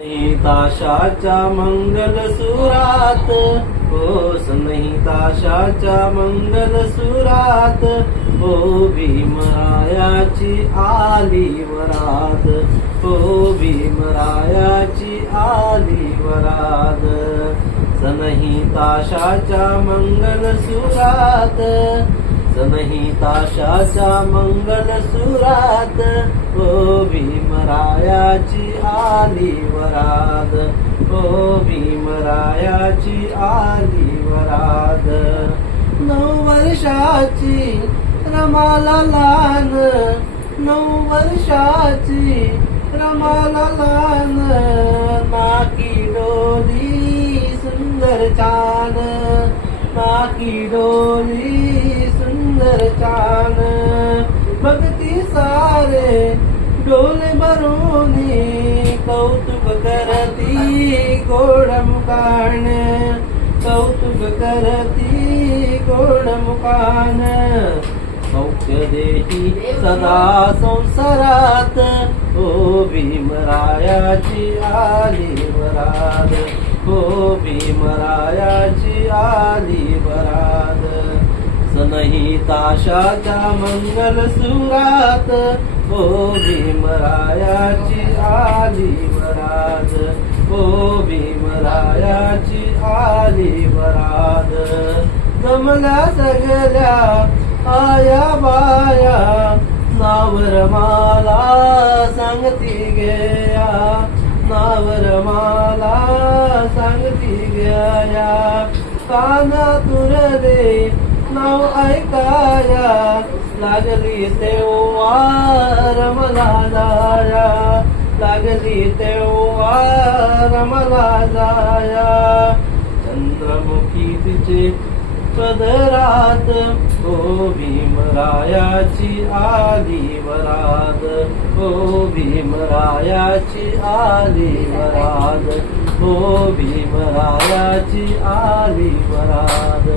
ताशाच्या मंगल सुरात नाही ताशाच्या मंगल सुरात भीमरायाची आली वरात भीमरायाची आली वरात सनही ताशाच्या मंगल सुरात सनही ताशाच्या मंगल सुरात भीमरायाची आली वरात भीमरायाची आली वरात 9 वर्षाची रमाला लहान 9 वर्षाची रमाला लहान नाकी डोली सुंदर छान नाकी डोली सुंदर छान भक्ती सारे डोले भरूनी कौतुक करती गोड मुखान कौतुक करती गोड मुखान सौख्य देही सदा संसारात भीमरायाची आली वरात भीमरायाची आली वरात सनही ताशाच्या मंगल सुरात भीमरायाची आली वरात भीमरायाची आली वरात जमल्या सगळ्या आया बाया नावर मला सांगती गया नावर मला सांगती गया काना तुरले नाव ऐकाया लागली तेव्हा रमला जाया लागली तेव्हा रमला जाया चंद्रमुखी तिचे पदरात भीमरायाची आली वरात भीमरायाची आली वरात भीमरायाची आली वरात